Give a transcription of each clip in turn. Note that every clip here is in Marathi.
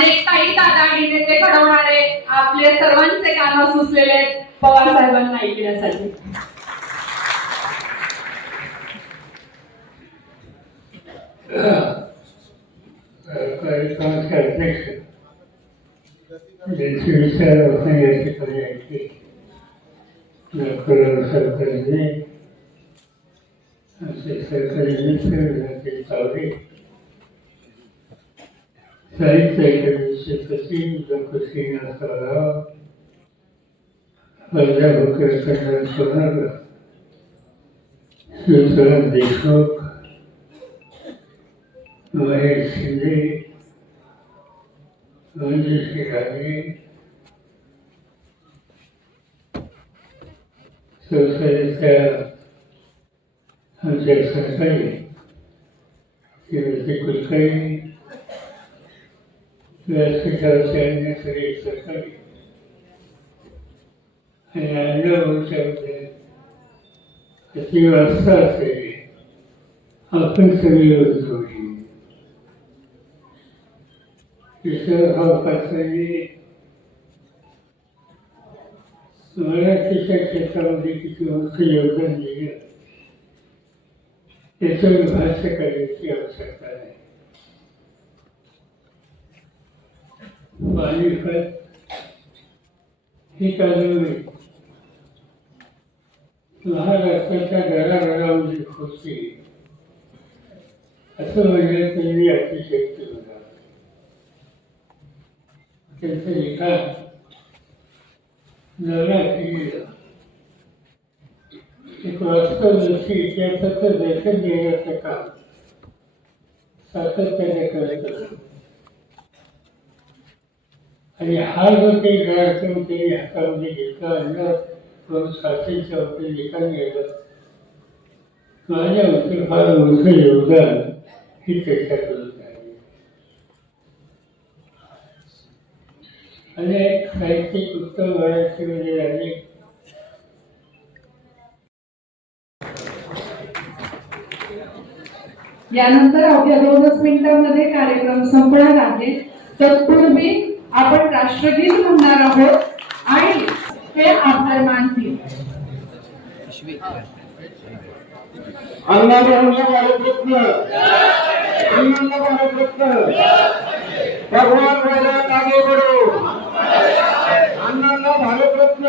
अनेक ताई दादागिरी नेते घडवणारे आपले सर्वांचे कान सुचलेले आहेत. पवार साहेबांना ऐकण्यासाठी. कार्यक्रमाचे विचार या ठिकाणी ऐकले सरकारने आमचे सरकारी मित्र विनायक चावडे साहित्य अकादमीचे सचिव डॉक्टर श्रीनिवासराव पंजाब कन्या महेश शिंदे मंजुश्री राणे संसदेच्या आमच्या सरकारी श्रीमती कुलकर्णी व्यासपीठावरचे अन्य सगळे सरकारी आणि अन्य वंशामध्ये अति वास्ता असलेले आपण सगळी जोडली विश्वभाव पातळी मराठीच्या क्षेत्रामध्ये किती मोठं योगदान दिलं त्याच्यावर भाष्य करण्याची आवश्यकता नाही पानिपत ही कादंबरी महाराष्ट्राच्या घराघरामध्ये होती असं म्हणजे त्यांनी अतिशय होता त्यांचं लिखाण जरा केलेलं एक वास्तवदर्शी इतिहासाचं दर्शन देण्याचं काम सातत्याने करत असतो आणि हा जो काही कार्यक्रम त्यांनी हातामध्ये घेतला आणि दोन साथीच्या वरती लिखाण गेलं माझ्या वरती फार मोठं योगदान ही त्याच्याकडून आहे. अनेक साहित्यिक उत्तम मराठीमध्ये अनेक म्हणजे यानंतर अवघ्या दोनच मिनिटांमध्ये कार्यक्रम संपणार आहे. तत्पूर्वी आपण राष्ट्रगीत म्हणणार आहोत आणि हे आपले मानतील अन्नाला भारतरत्न. भगवान भारतरत्न.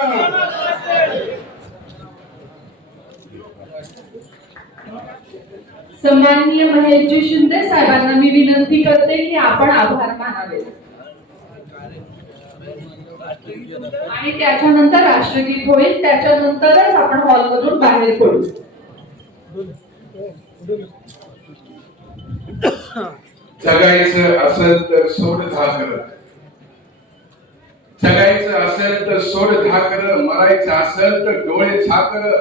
सन्माननीय महेशजी शिंदे साहेबांना मी विनंती करते की आपण आभार मानावे आणि त्याच्यानंतर राष्ट्रगीत होईल. त्याच्यानंतरच आपण हॉलमधून बाहेर पडू. जगायचं असेल तर सोड धाकर जगायचं असेल तर सोड धाकर मरायचं असेल तर डोळे झाकर.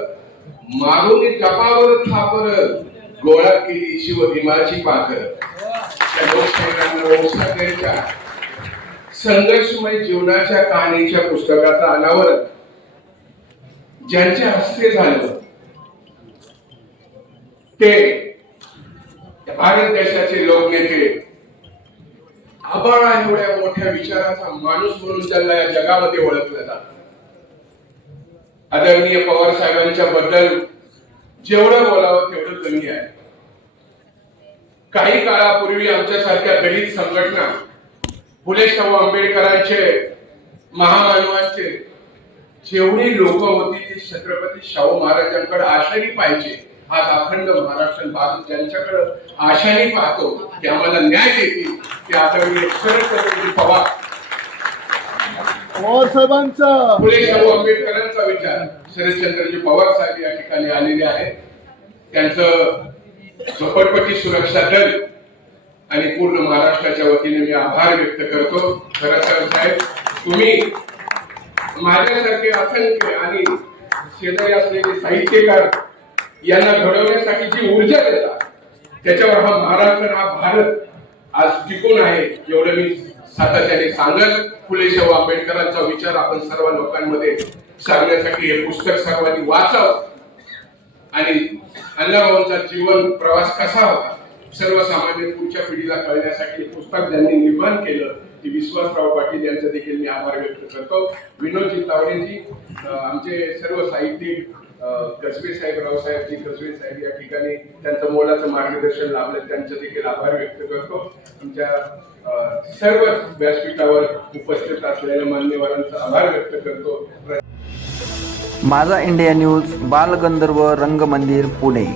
मारून टपावर थापर. गोळा केली शिव हिमाची पाकर त्या लोकशाहीरांना लोकशाहीच्या संघर्षमय जीवनाच्या कहाणीच्या पुस्तकाचं अनावरण ज्यांच्या हस्ते झालं ते भारत देशाचे लोकनेते आबाळा एवढ्या मोठ्या विचाराचा माणूस म्हणून त्यांना या जगामध्ये ओळखलं जात. आदरणीय पवार साहेबांच्या बद्दल जेवढं बोलावं तेवढं कमी आहे. काही काळापूर्वी आमच्यासारख्या दलित संघटना फुले शाहू आंबेडकरांचे महामानवांचे जेवढी लोक होती ती छत्रपती शाहू महाराजांकडे आशाने पाहिजे. आज अखंड महाराष्ट्र भारत ज्यांच्याकडे आशाने पाहतो ते आम्हाला न्याय देतील. ते आदरणीय शरद पवार. पवार साहेबांचा. फुले शाहू आंबेडकरांचा विचार. शरदचंद्रजी पवार साहेब या ठिकाणी आलेले आहेत. त्यांचं झोपडपट्टी सुरक्षा दल आणि पूर्ण महाराष्ट्राच्या वतीने मी आभार व्यक्त करतो. खरं तर साहेब तुम्ही माझ्यासारखे असंख्य आणि शेजारी असलेले साहित्यकार यांना घडवण्यासाठी जी ऊर्जा देता त्याच्यावर हा महाराष्ट्र हा भारत आज टिकून आहे एवढं मी सातत्याने सांगत फुले शाहू आंबेडकरांचा विचार आपण सर्व लोकांमध्ये सांगण्यासाठी हे पुस्तक सर्वांनी वाचावं. आणि अण्णाभाऊंचा जीवन प्रवास कसा होता? सर्वसामान्य पुढच्या पिढीला कळण्यासाठी पुस्तक ज्यांनी निर्माण केलं ते विश्वासराव पाटील यांचं देखील मी आभार व्यक्त करतो. विनोदजी तावडेजी आमचे सर्व साहित्यिक कसबे साहेब रावसाहेबजी कसबे साहेब या ठिकाणी त्यांचं मोलाचं मार्गदर्शन लाभलं त्यांचं देखील आभार व्यक्त करतो. आमच्या सर्व व्यासपीठावर उपस्थित असलेल्या मान्यवरांचा आभार व्यक्त करतो. माझा इंडिया न्यूज बालगंधर्व रंगमंदिर पुणे.